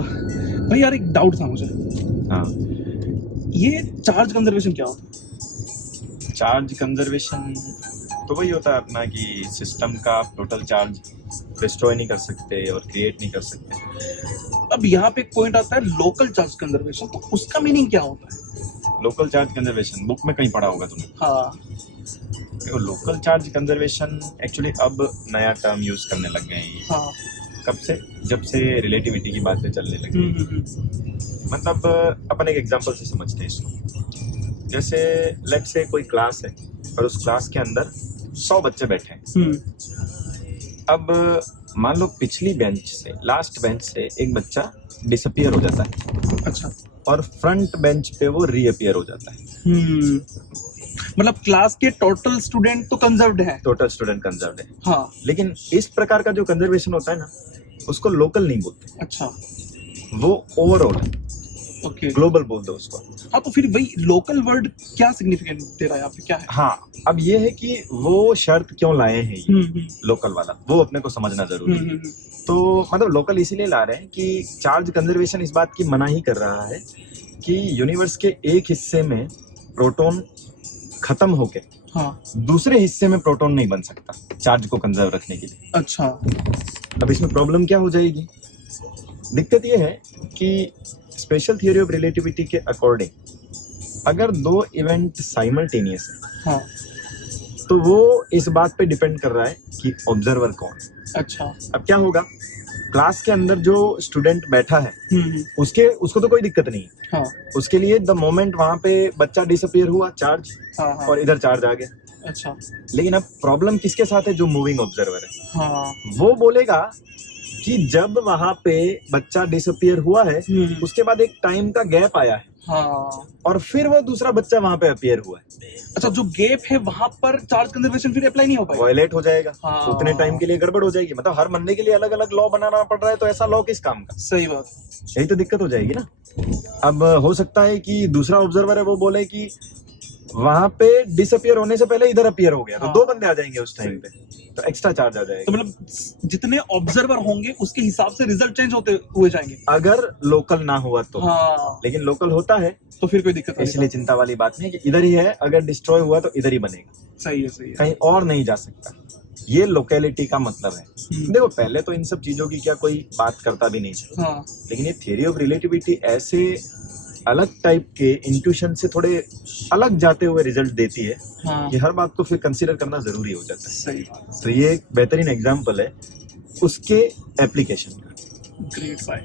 भाई यार एक डाउट था मुझे, हाँ, ये चार्ज कंजर्वेशन क्या होता है? चार्ज कंजर्वेशन तो वही होता है अपना कि सिस्टम का आप टोटल चार्ज डिस्ट्रॉय नहीं कर सकते और क्रिएट नहीं कर सकते। अब यहाँ पे एक पॉइंट आता है लोकल चार्ज कंजर्वेशन, तो उसका मीनिंग क्या होता है? लोकल चार्ज कंजर्वेशन बुक में कहीं पढ़ा होगा तुमने। हाँ। देखो, लोकल चार्ज कंजर्वेशन एक्चुअली अब नया टर्म यूज करने लग गए हैं ये। हाँ। कब से? जब से रिलेटिविटी की बातें चलने लगी। मतलब अपन एक एग्जांपल से समझते हैं इसको। जैसे लेट्स से कोई क्लास है और उस क्लास के अंदर 100 बच्चे बैठे हैं। अब मान लो पिछली बेंच से, लास्ट बेंच से एक बच्चा डिसअपियर हो जाता है। अच्छा। और फ्रंट बेंच पे वो रीअपियर हो जाता है। मतलब क्लास के टोटल स्टूडेंट तो कंजर्व्ड है। टोटल स्टूडेंट कंजर्व्ड है। हाँ। लेकिन इस प्रकार का जो कंजर्वेशन होता है ना, उसको लोकल नहीं बोलते। अच्छा। वो ओवरऑल, ओके, ग्लोबल बोल दो उसको। हाँ, तो फिर वही लोकल वर्ड क्या सिग्निफिकेंट दे रहा है यहाँ पे, क्या है? हाँ, अब ये है कि वो शर्त क्यों लाए हैं ये लोकल वाला, वो अपने को समझना जरूरी है। तो मतलब लोकल इसीलिए ला रहे हैं कि चार्ज कंजर्वेशन इस बात की मना ही कर रहा है कि यूनिवर्स के एक हिस्से में प्रोटॉन खत्म होके दूसरे हिस्से में प्रोटॉन नहीं बन सकता चार्ज को कंजर्व रखने के लिए। अच्छा। अब इसमें प्रॉब्लम क्या हो जाएगी? दिक्कत ये है कि स्पेशल थियोरी ऑफ रिलेटिविटी के अकॉर्डिंग अगर दो इवेंट साइमल्टेनियस है, तो वो इस बात पे डिपेंड कर रहा है कि ऑब्जर्वर कौन है। अच्छा। अब क्या होगा, क्लास के अंदर जो स्टूडेंट बैठा है उसको तो कोई दिक्कत नहीं है। उसके लिए द मोमेंट वहां पे बच्चा डिसअपियर हुआ, चार्ज और इधर चार्ज आ गया। अच्छा। लेकिन अब प्रॉब्लम किसके साथ है? जो मूविंग ऑब्जर्वर है। वो बोलेगा कि जब वहां पे बच्चा डिसअपियर हुआ है, उसके बाद एक टाइम का गैप आया है। और फिर वो दूसरा बच्चा वहां पे अपीयर हुआ है। अच्छा, जो गैप है वहां पर चार्ज कंजर्वेशन फिर अप्लाई नहीं हो पाएगा, वायलेट हो जाएगा। उतने टाइम के लिए गड़बड़ हो जाएगी। मतलब हर बंदे के लिए अलग अलग लॉ बनाना पड़ रहा है, तो ऐसा लॉ किस काम का? सही बात, यही तो दिक्कत हो जाएगी ना। अब हो सकता है कि दूसरा ऑब्जर्वर है वो बोले कि वहां पे डिसअपियर होने से पहले इधर अपीयर हो गया, तो दो बंदे आ जाएंगे उस टाइम पे, तो एक्स्ट्रा चार्ज आ जाएगा। तो मतलब जितने ऑब्जर्वर होंगे उसके हिसाब से रिजल्ट चेंज होते हुए जाएंगे अगर लोकल ना हुआ तो। लेकिन लोकल होता है तो फिर कोई दिक्कत नहीं। इसलिए चिंता वाली बात नहीं कि इधर ही है, अगर डिस्ट्रॉय हुआ तो इधर ही बनेगा। सही है, सही है। कहीं और नहीं जा सकता। ये लोकेलिटी का मतलब है। देखो, पहले तो इन सब चीजों की क्या कोई बात करता भी नहीं था। लेकिन ये थ्योरी ऑफ रिलेटिविटी ऐसे अलग टाइप के इंट्यूशन से थोड़े अलग जाते हुए रिजल्ट देती है कि हर बात को फिर कंसीडर करना जरूरी हो जाता है। सही बात। तो ये एक बेहतरीन एग्जांपल है उसके एप्लीकेशन का। Great, bye.